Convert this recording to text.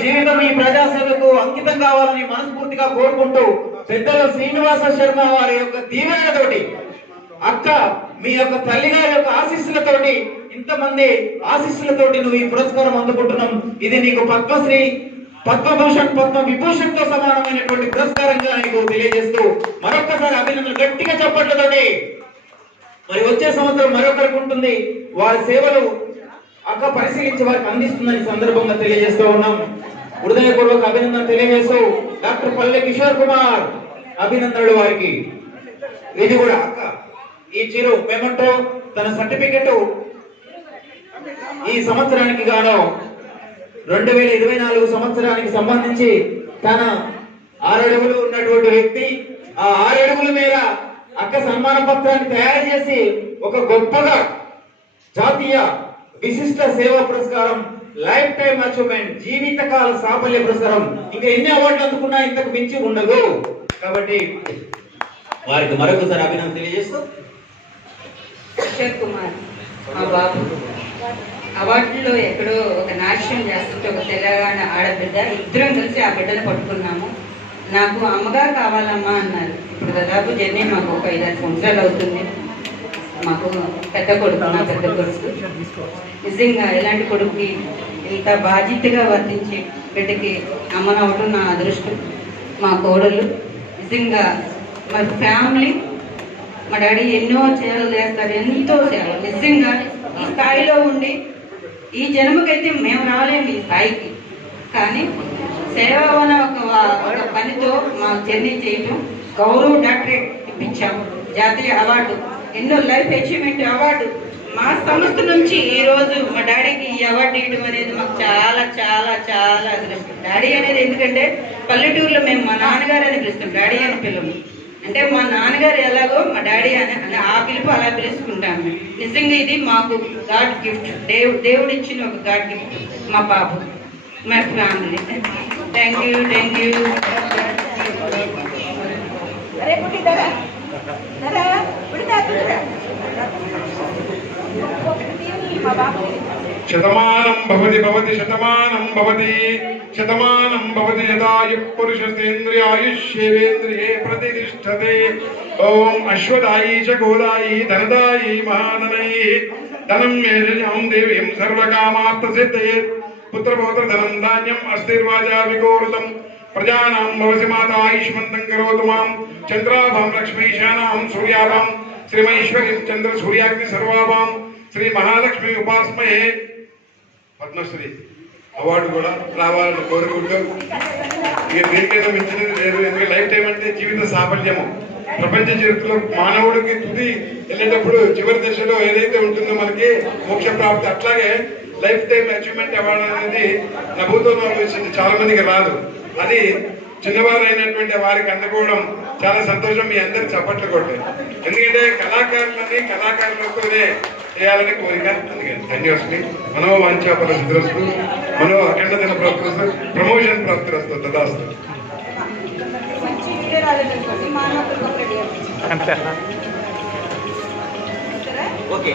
జీవితం ఈ ప్రజాసేవకు అంకితం కావాలని మనస్ఫూర్తిగా కోరుకుంటూ పెద్దలు శ్రీనివాస శర్మ వారి యొక్క దీవెనతోటి అక్క మీ యొక్క తల్లి గారి యొక్క ఆశీస్సులతోటి ఇంతమంది ఆశీస్సులతోటి నువ్వు ఈ పురస్కారం అందుకుంటున్నాం. ఇది నీకు పద్మశ్రీ, పద్మభూషణ్, పద్మ విభూషణ్ తో సమానమైనటువంటి పురస్కారంగా నీకు తెలియజేస్తూ మరొక్కసారి అభినందనలు గట్టిగా చప్పట్లతోటి. మరి వచ్చే సంవత్సరం మరొకరికి ఉంటుంది, వారి సేవలు అక్క పరిశీలించి వారికి అందిస్తుందని సందర్భంగా తెలియజేస్తూ ఉన్నాం. హృదయపూర్వక అభినందన తెలియజేస్తూ డాక్టర్ పల్లె కిషోర్ కుమార్ అభినందనలు వారికి. ఇది కూడా అక్క ఈ చిరు మెమంటో తన సర్టిఫికెట్ ఈ సంవత్సరానికి గాను 2024 సంవత్సరానికి సంబంధించి తన 6 అడుగులు ఉన్నటువంటి వ్యక్తి ఆ 6 అడుగుల మీద అక్క సన్మాన పత్రాన్ని తయారు చేసి ఒక గొప్పగా జాతీయ విశిష్ట సేవా పురస్కారం, లైఫ్ టైమ్ అచీవ్మెంట్, జీవితకాల సాఫల్య పురస్కారం, ఇంకా ఎన్ని అవార్డులు అందుకున్నా ఇంతకు మించి ఉండదు. కాబట్టి వారికి మరొకసారి అభినందన తెలియజేస్తూ కిషోర్ కుమార్ మా బాబు అవార్డులో ఎక్కడో ఒక నాట్యం చేస్తుంటే ఒక తెలంగాణ ఆడబిడ్డ, ఇద్దరం కలిసి ఆ బిడ్డను పట్టుకున్నాము. నాకు అమ్మగా కావాలమ్మా అన్నారు. ఇప్పుడు దాదాపు జర్నీ మాకు ఒక 5-6 సంవత్సరాలు అవుతుంది. మాకు పెద్ద కొడుకు, నా పెద్ద కొడుకు నిజంగా ఇలాంటి కొడుకుకి ఇంత బాధ్యతగా వర్తించి బిడ్డకి అమ్మనవటం నా అదృష్టం. మా కోడలు నిజంగా మా ఫ్యామిలీ, మా డాడీ ఎన్నో సేవలు చేస్తారు, ఎంతో సేవలు. నిజంగా ఈ స్థాయిలో ఉండి ఈ జన్మకైతే మేము రాలేము ఈ స్థాయికి, కానీ సేవన ఒక పనితో మా జర్నీ చేయటం, గౌరవ డాక్టరేట్ ఇప్పించాము, జాతీయ అవార్డు, ఎన్నో లైఫ్ అచీవ్మెంట్ అవార్డు మా సంస్థ నుంచి ఈరోజు మా డాడీకి ఈ అవార్డు ఇవ్వడం అనేది మాకు చాలా చాలా చాలా అదృష్టం. డాడీ అనేది ఎందుకంటే పల్లెటూరులో మేము మా నాన్నగారు అని పిలుస్తాం, డాడీ అని పిలవము. అంటే మా నాన్నగారు ఎలాగో మా డాడీ అని ఆ పిలుపు అలా పిలుచుకుంటాము. నిజంగా ఇది మాకు గాడ్ గిఫ్ట్, దేవుడు ఇచ్చిన ఒక గాడ్ గిఫ్ట్ మా బాబు, మా family. Thank you, thank you. Shatamanam Bhavati భవతి శతమానం భవతి శతమానం భవతి యదాయుః పురుషస్యేంద్రియాయుష్యేంద్రియే ప్రతిష్టతే. ఓం అశ్వదాయి చ గోదాయి ధనదాయి మహాధనై ధనం మేజం దేవీం సర్వకామార్థ సిద్ధయే. పుత్రపౌత్ర ధనం ధాన్యం అస్థిర్వాజా విగోరుతం ప్రజానాం భవసి మాతా ఆయుష్మంతం కరోతు మాం. చంద్రాభాం లక్ష్మీశానాం సూర్యాభాం శ్రీమైశ్వర్యం చంద్ర సూర్యాగ్ని సర్వాభాం శ్రీ మహాలక్ష్మి ఉపాస్మయే. పద్మశ్రీ అవార్డు కూడా రావాలని కోరుకుంటూ ఇక దేనికైనా మించినది లేదు. ఎందుకంటే లైఫ్ టైం అంటే జీవిత సాఫల్యము. ప్రపంచ చరిత్రలో మానవుడికి తుది వెళ్ళేటప్పుడు చివరి దశలో ఏదైతే ఉంటుందో మనకి మోక్ష ప్రాప్తి, అట్లాగే లైఫ్ టైం అచీవ్మెంట్ అవార్డు అనేది నా భూతంలో వచ్చింది, చాలా మందికి రాదు. అది చిన్నవారు అయినటువంటి వారికి అందుకోవడం చాలా సంతోషం. మీ అందరు చప్పట్లు కొట్టారు, ఎందుకంటే కళాకారులని కళాకారులతోనే చేయాలని కోరిక. అందుకని ధన్యవాదాలు. మనో వాంఛాపర సిద్ధిరస్తు, మనో అఖండతన ప్రాప్తిరస్తు, ప్రమోషన్ ప్రాప్తిరస్తు, తదాస్తు. ఓకే.